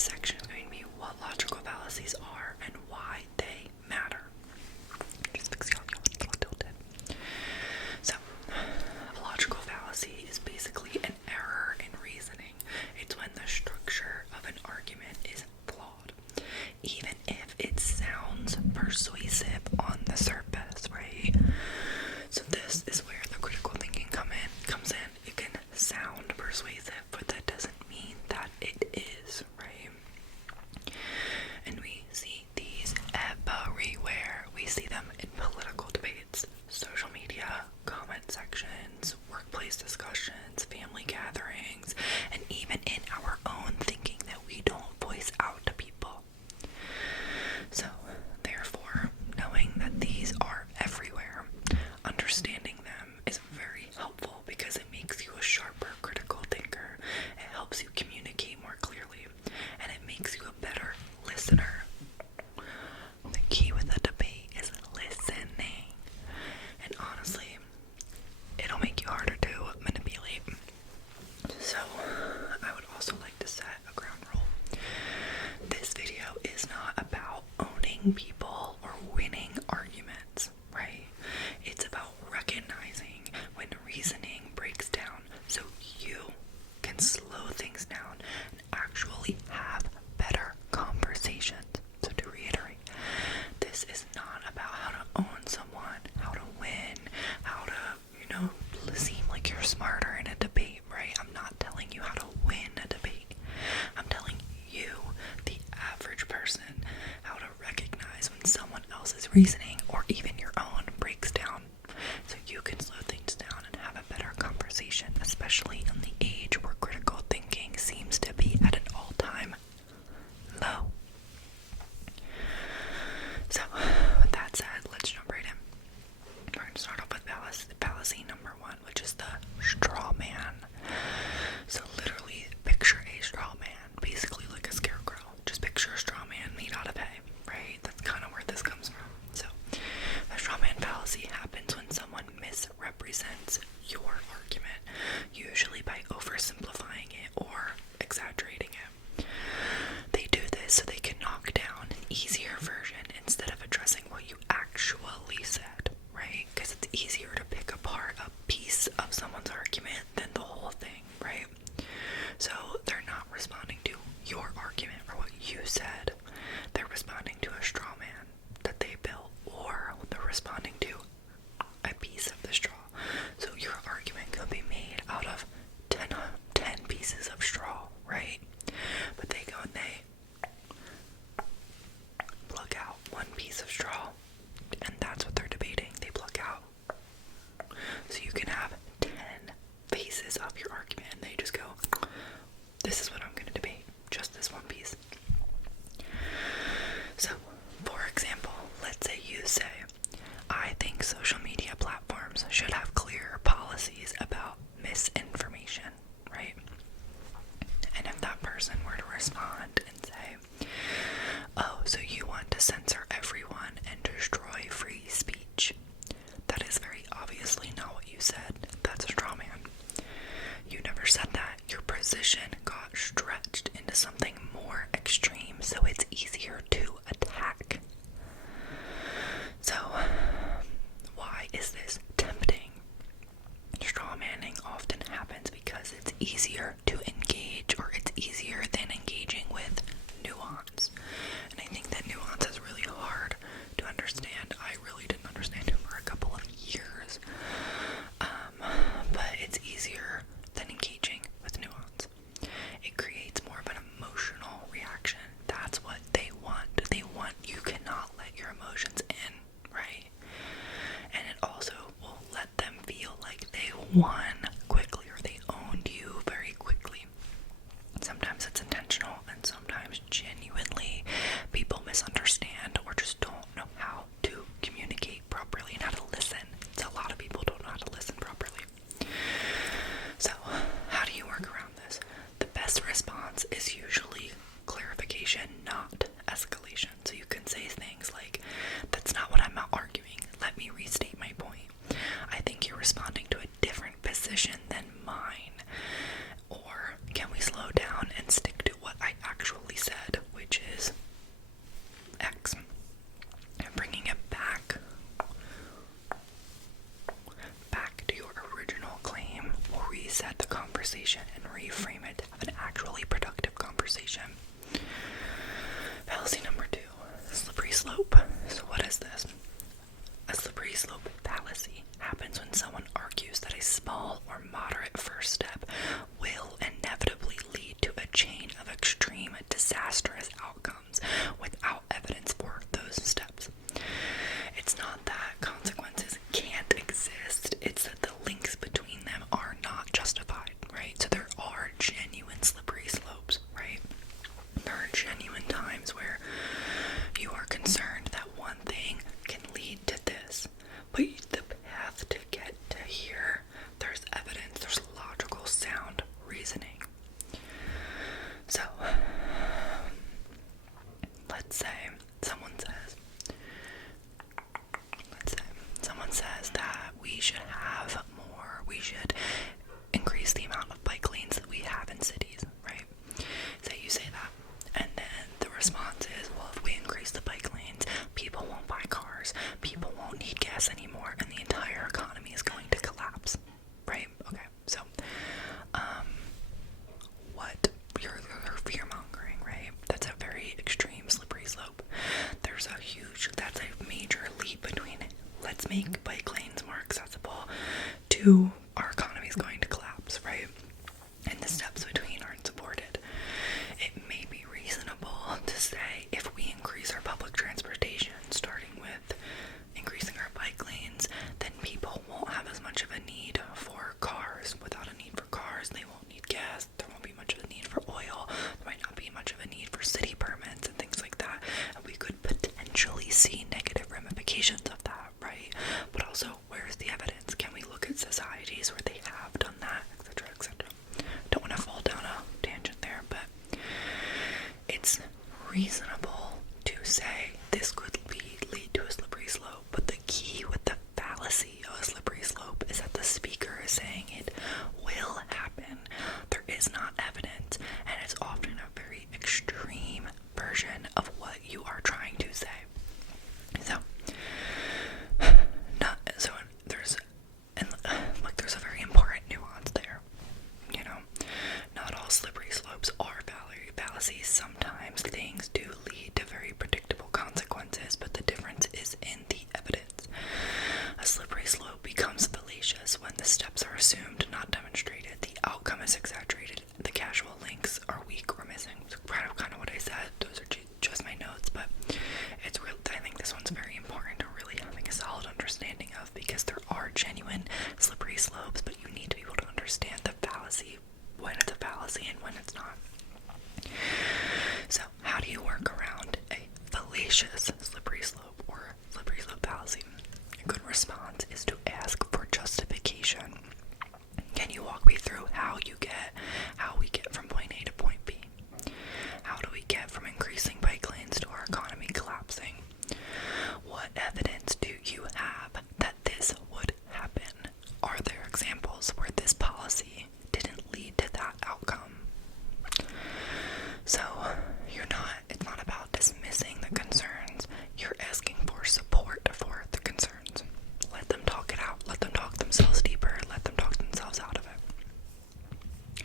this section is going to be what logical fallacies are and why they matter. Just fix y'all a little tilted. So, a logical fallacy is basically an error in reasoning. It's when the structure of an argument is flawed, even if it sounds persuasive on the surface, right? So this is where the critical thinking comes in. It can sound persuasive, but that doesn't mean that it is, right? And we see these everywhere. We see them in political debates, social media, comment sections, workplace discussions, family gatherings, and even in our own thinking that we don't voice out to people. So, therefore, knowing that these are everywhere, understanding them is very helpful because it makes you a sharper critical thinker. It helps you communicate more clearly, and it makes you a better listener. The key with a debate is listening, and honestly, it'll make you harder to manipulate. So, I would also like to set a ground rule. This video is not about owning people or winning arguments, right? It's about recognizing when reasoning breaks down so you can slow things down and actually have better conversations. So to reiterate, this is not about how to own someone, how to win, how to, seem like you're smarter in a debate, right? I'm not telling you how to win a debate. I'm telling you, the average person, how to recognize when someone else's reasoning or even your own breaks down so you can slow things down and have a better conversation, especially in the age where critical thinking seems to be at an all-time low. So, with that said, let's jump right in. We're going to start off with fallacy number 1, which is the straw man. So literally, picture a straw man, basically like a scarecrow. Just picture a straw man made out of hay, right? That's kind of where this comes from. So, the straw man fallacy happens when someone misrepresents your argument, usually by oversimplifying it or exaggerating it. They do this so they can knock down an easier version instead of addressing what you actually said, right? Because it's easier to pick apart a piece of someone's argument than the whole thing, right? So they're not responding to your argument or what you said. They're responding to a straw man that they built, or they're responding to a piece of the straw. So your argument could be made out of 10 pieces of straw, right? But they go and they pluck out one piece of straw, and that's what they're debating. They pluck out. So you can have 10 pieces of your argument, and they just go, this is what I'm going to debate, just this one piece. So, for example, let's say you say, I think social media platforms should have clearer policies about misinformation, right? And if that person were to respond and say, oh, so you want to censor everyone and destroy free speech? That is very obviously not what you said. That's a straw man. You never said that. Your position got stretched into something more extreme, so it's easier to attack. So, why is this tempting? Straw manning often happens because it's easier to engage, or it's easier than engaging with nuance. And I think that nuance is really hard to understand. I really didn't understand it for a couple of years. But it's easier than engaging with nuance. It creates more of an emotional reaction. That's what they want. You cannot let your emotions in, right? And it also will let them feel like they won quickly, or they owned you very quickly. Sometimes it's intentional, and sometimes genuinely people misunderstand or just don't know how to communicate properly and how to listen. So a lot of people don't know how to listen properly. So how do you work around this? The best response is usually clarification, not escalation. So you can say things like, that's not what I'm arguing. Let me restate my point. I think you're responding to a different position conversation and reframe it to have an actually productive conversation. Fallacy number 2, slippery slope. So what is this? A slippery slope fallacy happens when someone argues that a small or moderate first step will inevitably lead to a chain of extreme disastrous outcomes without evidence for those steps. It's not that consequences can't exist, it's that the links between them are not justified, right? So there are genuine slippery slopes, right? There are genuine times where you are concerned that one thing can lead to this, but the path to get to here, there's evidence, there's logical, sound reasoning. So, let's say someone says that we should increase the amount of bike lanes that we have in cities, right? Say you say that, and then the response is, well, if we increase the bike lanes, people won't buy cars, people won't need gas anymore, and the entire economy is going to collapse, right? Okay, so, what? You're fear-mongering, right? That's a very extreme slippery slope. That's a major leap between let's make bike lanes more accessible to our economy is going to collapse, right? And the steps between aren't supported. It may be reasonable to say if we increase our public transportation, starting with increasing our bike lanes, then people won't have as much of a need for cars. Without a need for cars, they won't need gas, there won't be much of a need for oil, there might not be much of a need for city permits and things like that, and we could potentially see negative ramifications of that, right? But also, where's the evidence? Can we look at societies where they have done that, etc., etc.? Don't want to fall down a tangent there, but it's reasonable to say this could lead to a slippery slope, but the key with the fallacy of a slippery slope is that the speaker is saying it will happen. There is not evidence, and it's often a very extreme version of what you are trying to say. There's a very important nuance there. You know, not all slippery slopes are fallacies. Sometimes things do lead to very predictable consequences, but the difference is in the evidence. A slippery slope becomes fallacious when the steps are assumed, not demonstrated. The outcome is exaggerated. The causal links are weak or missing. So kind of what I said. Those are just my notes, but it's real. I think this one's very important to really having a solid understanding of, because there are genuine slippery slopes, but you need to be able to understand the fallacy, when it's a fallacy and when it's not. So, how do you work around a fallacious slippery slope or slippery slope fallacy? A good response is to ask for justification. Can you walk me through how we get from point A to point B? How do we get from increasing bike lanes to our economy collapsing? What evidence do you have that this would happen? Are there examples where this policy didn't lead to that outcome? So, it's not about dismissing the concerns. You're asking for support for the concerns. Let them talk it out. Let them talk themselves deeper. Let them talk themselves out of it.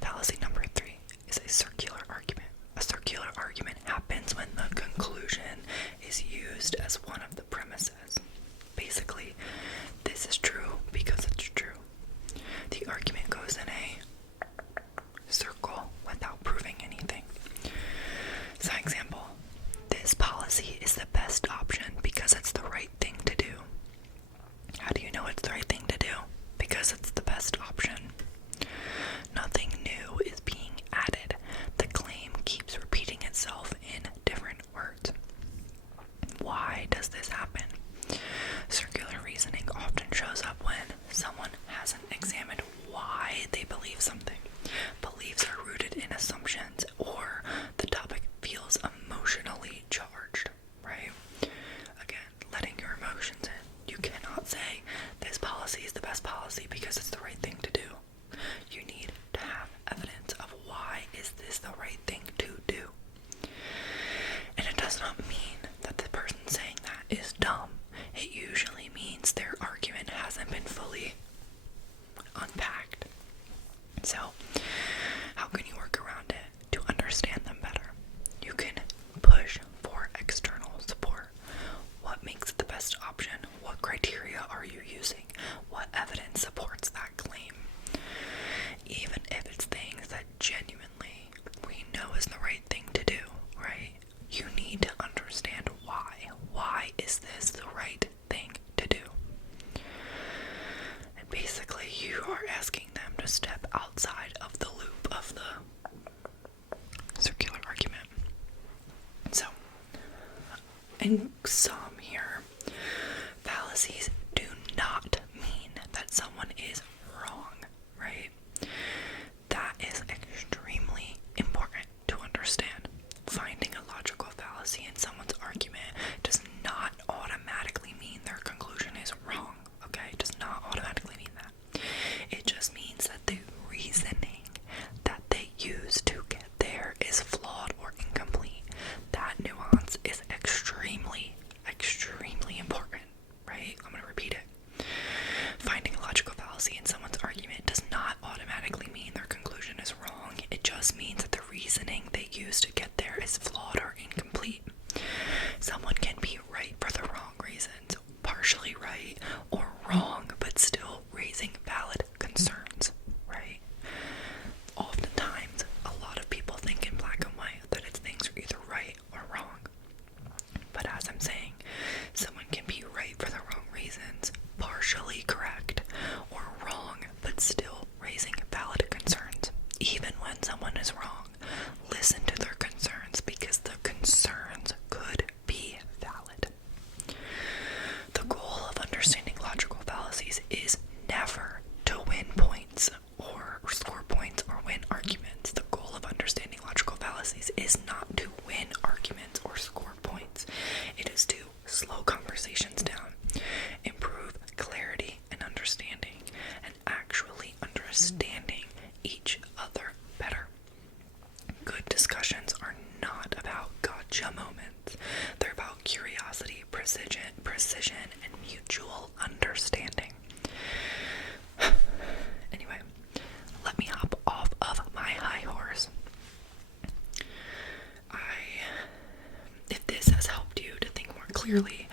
Fallacy number 3 is a circular argument. A circular argument happens when the conclusion is used as one of the premises. Basically, this is true because it's true. The argument goes in a circle without proving anything. So, example, this policy is the best option because it's the right thing to do. How do you know it's the right thing to do? Because it's the best option. Nothing new is being added. The claim keeps repeating itself in different words. Why does this happen? Circular reasoning often shows up when someone hasn't examined why they believe something. Beliefs are rooted in assumptions, or the topic feels emotionally charged, right? Again, letting your emotions in. You cannot say this policy is the best policy because it's the right thing to do. You need to have evidence of why is this the right thing to do. And it does not mean that the person saying that is dumb. It usually means their argument hasn't been fully unpacked. step outside of the loop of the circular argument. So, in sum here, fallacies do not mean that someone is wrong, right? That is extremely important to understand. Finding a logical fallacy in someone's argument does not automatically mean their conclusion is wrong, okay? It does not automatically mean that. It just means that the reasoning that they use to get there is flawed or incomplete. That nuance is extremely, extremely important, right? I'm going to repeat it. Finding a logical fallacy in someone's argument does not automatically mean their conclusion is wrong. It just means that the reasoning they use to get there is flawed or incomplete. Someone can be right for the wrong reasons, partially right, or wrong, but still raising valid concerns, right? Oftentimes, a lot of people think in black and white that it's things are either right or wrong. But as I'm saying, someone can be right for the wrong reasons, partially correct, or wrong, but still raising valid concerns. Even when someone is wrong, listen to their concerns because the concerns could be valid. The goal of understanding logical fallacies is never to win points or score points or win arguments. The goal of understanding logical fallacies is not to win arguments or score points. It is to slow conversations down, improve clarity and understanding, and actually understanding each other better. Good discussions are not about gotcha moments. They're about curiosity, precision, and mutual understanding. Anyway, let me hop off of my high horse. If this has helped you to think more clearly